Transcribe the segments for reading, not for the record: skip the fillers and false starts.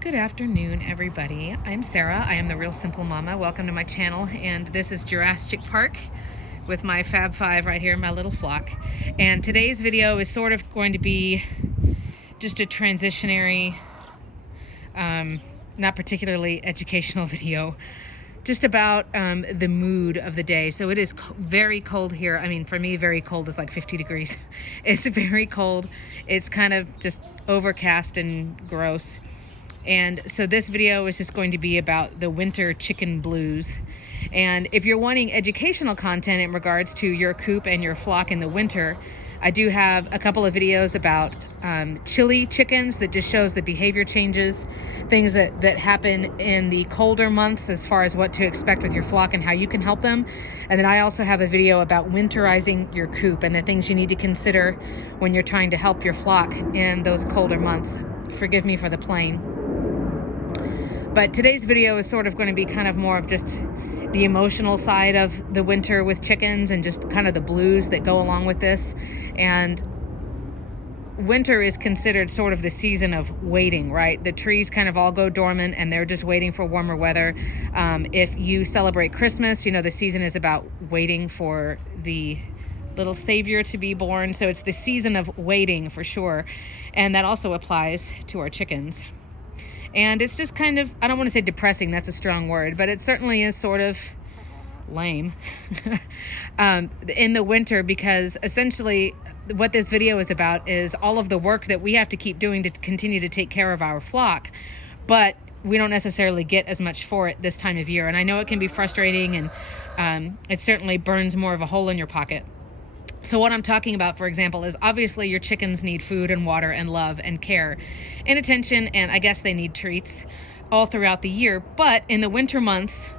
Good afternoon, everybody. I'm Sarah. I am the Real Simple Mama. Welcome to my channel, and this is Jurassic Park with my Fab Five right here, my little flock. And today's video is sort of going to be just a transitionary, not particularly educational video, just about the mood of the day. So it is very cold here. I mean, for me, very cold is like 50 degrees. It's very cold. It's kind of just overcast and gross. And so this video is just going to be about the winter chicken blues. And if you're wanting educational content in regards to your coop and your flock in the winter, I do have a couple of videos about chili chickens that just shows the behavior changes, things that happen in the colder months as far as what to expect with your flock and how you can help them. And then I also have a video about winterizing your coop and the things you need to consider when you're trying to help your flock in those colder months. Forgive me for the plane. But today's video is sort of going to be kind of more of just the emotional side of the winter with chickens and just kind of the blues that go along with this. And winter is considered sort of the season of waiting, right? The trees kind of all go dormant and they're just waiting for warmer weather. If you celebrate Christmas, you know, the season is about waiting for the little savior to be born. So it's the season of waiting for sure. And that also applies to our chickens. And it's just kind of, I don't want to say depressing, that's a strong word, but it certainly is sort of lame in the winter, because essentially what this video is about is all of the work that we have to keep doing to continue to take care of our flock, but we don't necessarily get as much for it this time of year. And I know it can be frustrating, and it certainly burns more of a hole in your pocket. So what I'm talking about, for example, is obviously your chickens need food and water and love and care and attention, and I guess they need treats all throughout the year. But in the winter months,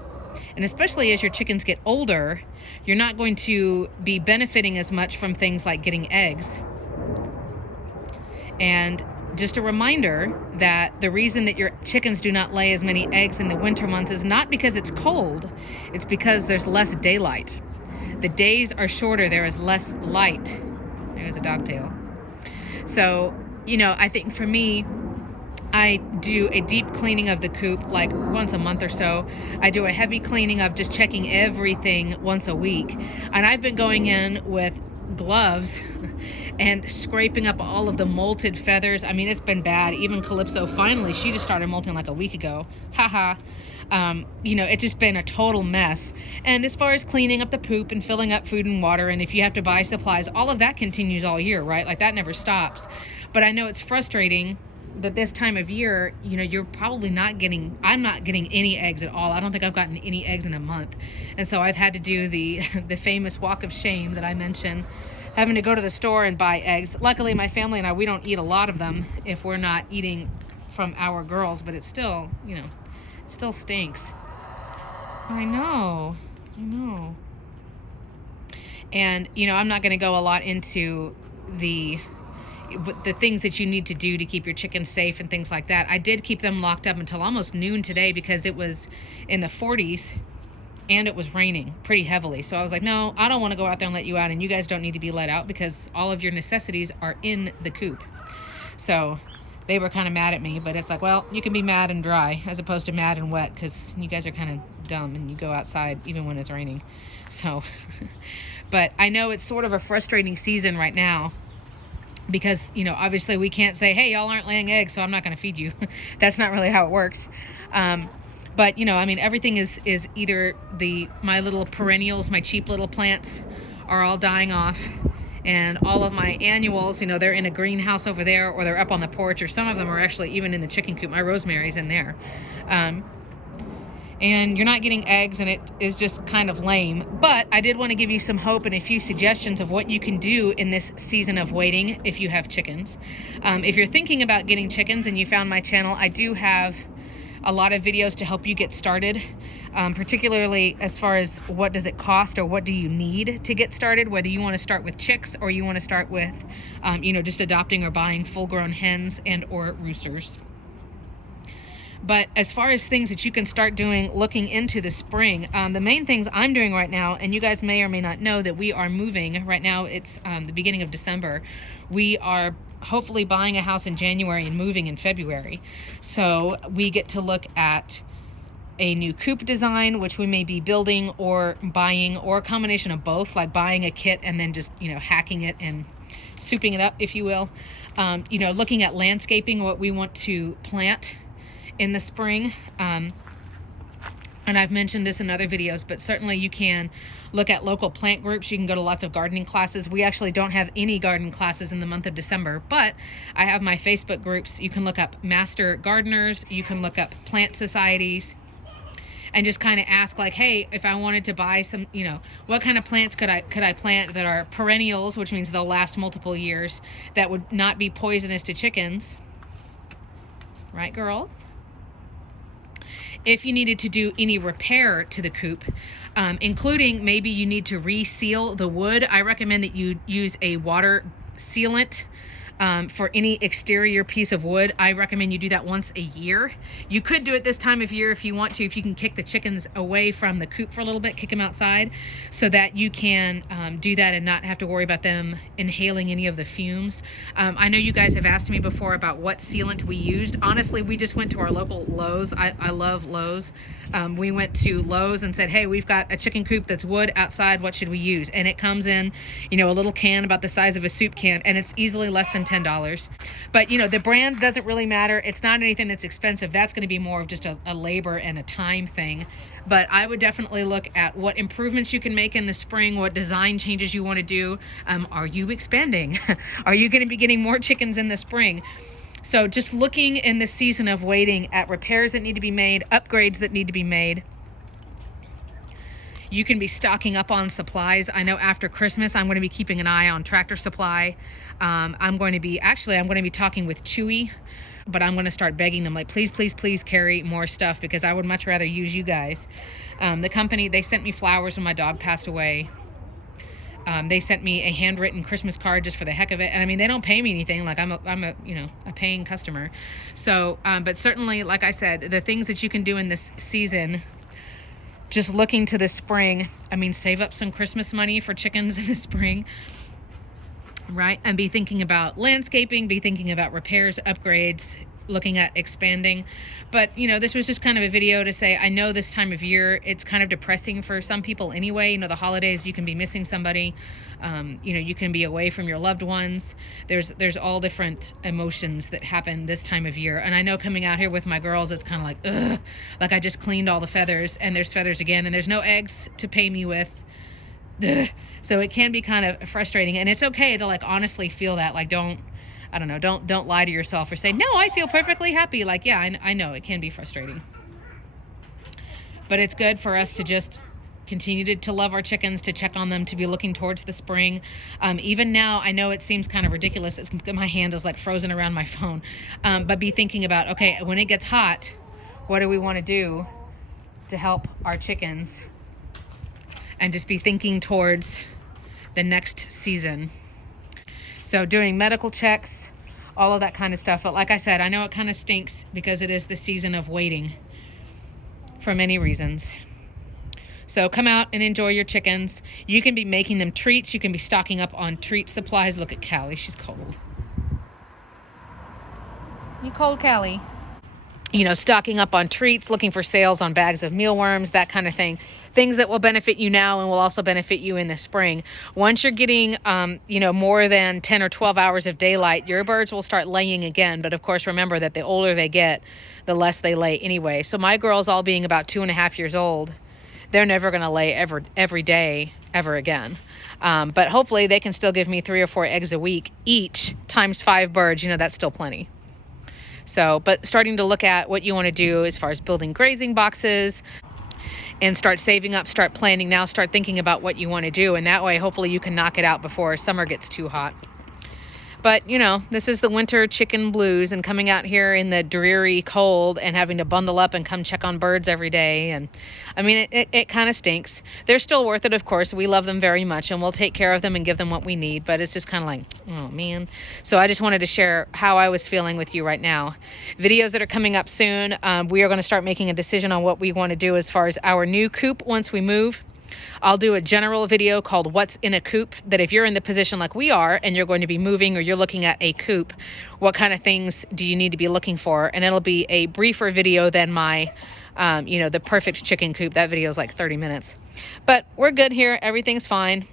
and especially as your chickens get older, you're not going to be benefiting as much from things like getting eggs. And just a reminder that the reason that your chickens do not lay as many eggs in the winter months is not because it's cold, it's because there's less daylight. The days are shorter, there is less light. There's a dogtail. So, you know, I think for me, I do a deep cleaning of the coop like once a month or so. I do a heavy cleaning of just checking everything once a week. And I've been going in with gloves and scraping up all of the molted feathers. I mean, it's been bad. Even Calypso, finally, she just started molting like a week ago. Haha. You know, it's just been a total mess. And as far as cleaning up the poop and filling up food and water, and if you have to buy supplies, all of that continues all year, right? Like that never stops. But I know it's frustrating that this time of year, you know, you're probably I'm not getting any eggs at all. I don't think I've gotten any eggs in a month. And so I've had to do the famous walk of shame that I mentioned, having to go to the store and buy eggs. Luckily, my family and I, we don't eat a lot of them if we're not eating from our girls, but it's still, you know, it still stinks. I know. And, you know, I'm not going to go a lot into the things that you need to do to keep your chickens safe and things like that. I did keep them locked up until almost noon today because it was in the 40s and it was raining pretty heavily. So I was like, no, I don't want to go out there and let you out, and you guys don't need to be let out because all of your necessities are in the coop. So they were kind of mad at me, but it's like, well, you can be mad and dry as opposed to mad and wet, because you guys are kind of dumb and you go outside even when it's raining. So, but I know it's sort of a frustrating season right now, because, you know, obviously we can't say, hey, y'all aren't laying eggs, so I'm not going to feed you. That's not really how it works. But, you know, I mean, everything is either my little perennials, my cheap little plants are all dying off, and all of my annuals, you know, they're in a greenhouse over there, or they're up on the porch, or some of them are actually even in the chicken coop. My rosemary's in there. And you're not getting eggs, and it is just kind of lame. But I did want to give you some hope and a few suggestions of what you can do in this season of waiting if you have chickens. If you're thinking about getting chickens and you found my channel, I do have a lot of videos to help you get started, particularly as far as what does it cost or what do you need to get started, whether you want to start with chicks or you want to start with, you know, just adopting or buying full-grown hens and or roosters. But as far as things that you can start doing looking into the spring, the main things I'm doing right now, and you guys may or may not know that we are moving right now. It's the beginning of December. We are hopefully buying a house in January and moving in February. So we get to look at a new coop design, which we may be building or buying, or a combination of both, like buying a kit and then just, you know, hacking it and souping it up, if you will. You know, looking at landscaping, what we want to plant in the spring. And I've mentioned this in other videos, but certainly you can look at local plant groups. You can go to lots of gardening classes. We actually don't have any garden classes in the month of December, but I have my Facebook groups. You can look up master gardeners. You can look up plant societies and just kind of ask, like, hey, if I wanted to buy some, you know, what kind of plants could I plant that are perennials, which means they'll last multiple years, that would not be poisonous to chickens. Right, girls? If you needed to do any repair to the coop, including maybe you need to reseal the wood, I recommend that you use a water sealant. For any exterior piece of wood, I recommend you do that once a year. You could do it this time of year if you want to, if you can kick the chickens away from the coop for a little bit, kick them outside, so that you can do that and not have to worry about them inhaling any of the fumes. I know you guys have asked me before about what sealant we used. Honestly, we just went to our local Lowe's. I love Lowe's. We went to Lowe's and said, hey, we've got a chicken coop that's wood outside. What should we use? And it comes in, you know, a little can about the size of a soup can, and it's easily less than $10. But, you know, the brand doesn't really matter. It's not anything that's expensive. That's going to be more of just a labor and a time thing. But I would definitely look at what improvements you can make in the spring, what design changes you want to do. Are you expanding? Are you going to be getting more chickens in the spring? So just looking in the season of waiting at repairs that need to be made, upgrades that need to be made. You can be stocking up on supplies. I know after Christmas, I'm going to be keeping an eye on Tractor Supply. I'm going to be talking with Chewy, but I'm going to start begging them, like, please, please, please carry more stuff, because I would much rather use you guys. The company, they sent me flowers when my dog passed away. They sent me a handwritten Christmas card just for the heck of it. And I mean, they don't pay me anything. Like I'm a you know, a paying customer. So, but certainly, like I said, the things that you can do in this season, just looking to the spring, I mean, save up some Christmas money for chickens in the spring, right? And be thinking about landscaping, be thinking about repairs, upgrades, looking at expanding. But, you know, this was just kind of a video to say, I know this time of year, it's kind of depressing for some people anyway. You know, the holidays, you can be missing somebody. You know, you can be away from your loved ones. There's all different emotions that happen this time of year. And I know coming out here with my girls, it's kind of like, ugh, like I just cleaned all the feathers and there's feathers again, and there's no eggs to pay me with. Ugh. So it can be kind of frustrating, and it's okay to, like, honestly feel that. Like, don't lie to yourself or say, no, I feel perfectly happy. Like, yeah, I know it can be frustrating, but it's good for us to just continue to love our chickens, to check on them, to be looking towards the spring. Even now, I know it seems kind of ridiculous. My hand is like frozen around my phone. But be thinking about, okay, when it gets hot, what do we want to do to help our chickens? And just be thinking towards the next season. So doing medical checks, all of that kind of stuff. But like I said, I know it kind of stinks because it is the season of waiting for many reasons. So come out and enjoy your chickens. You can be making them treats. You can be stocking up on treat supplies. Look at Callie. She's cold. You cold, Callie? You know, stocking up on treats, looking for sales on bags of mealworms, that kind of thing. Things that will benefit you now and will also benefit you in the spring. Once you're getting, you know, more than 10 or 12 hours of daylight, your birds will start laying again. But of course, remember that the older they get, the less they lay anyway. So my girls, all being about 2.5 years old, they're never going to lay every day ever again. But hopefully they can still give me 3 or 4 eggs a week each, times 5 birds. You know, that's still plenty. So, but starting to look at what you want to do as far as building grazing boxes, and start saving up, start planning now, start thinking about what you want to do. And that way, hopefully you can knock it out before summer gets too hot. But, you know, this is the winter chicken blues, and coming out here in the dreary cold and having to bundle up and come check on birds every day. And I mean, it kind of stinks. They're still worth it, of course. We love them very much, and we'll take care of them and give them what we need. But it's just kind of like, oh, man. So I just wanted to share how I was feeling with you right now. Videos that are coming up soon. We are going to start making a decision on what we want to do as far as our new coop once we move. I'll do a general video called What's in a Coop, that if you're in the position like we are and you're going to be moving or you're looking at a coop, what kind of things do you need to be looking for? And it'll be a briefer video than my, the perfect chicken coop. That video is like 30 minutes. But we're good here. Everything's fine.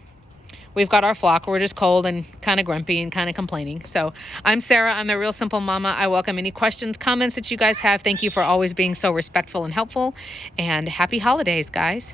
We've got our flock. We're just cold and kind of grumpy and kind of complaining. So I'm Sarah. I'm the Real Simple Mama. I welcome any questions, comments that you guys have. Thank you for always being so respectful and helpful. And happy holidays, guys.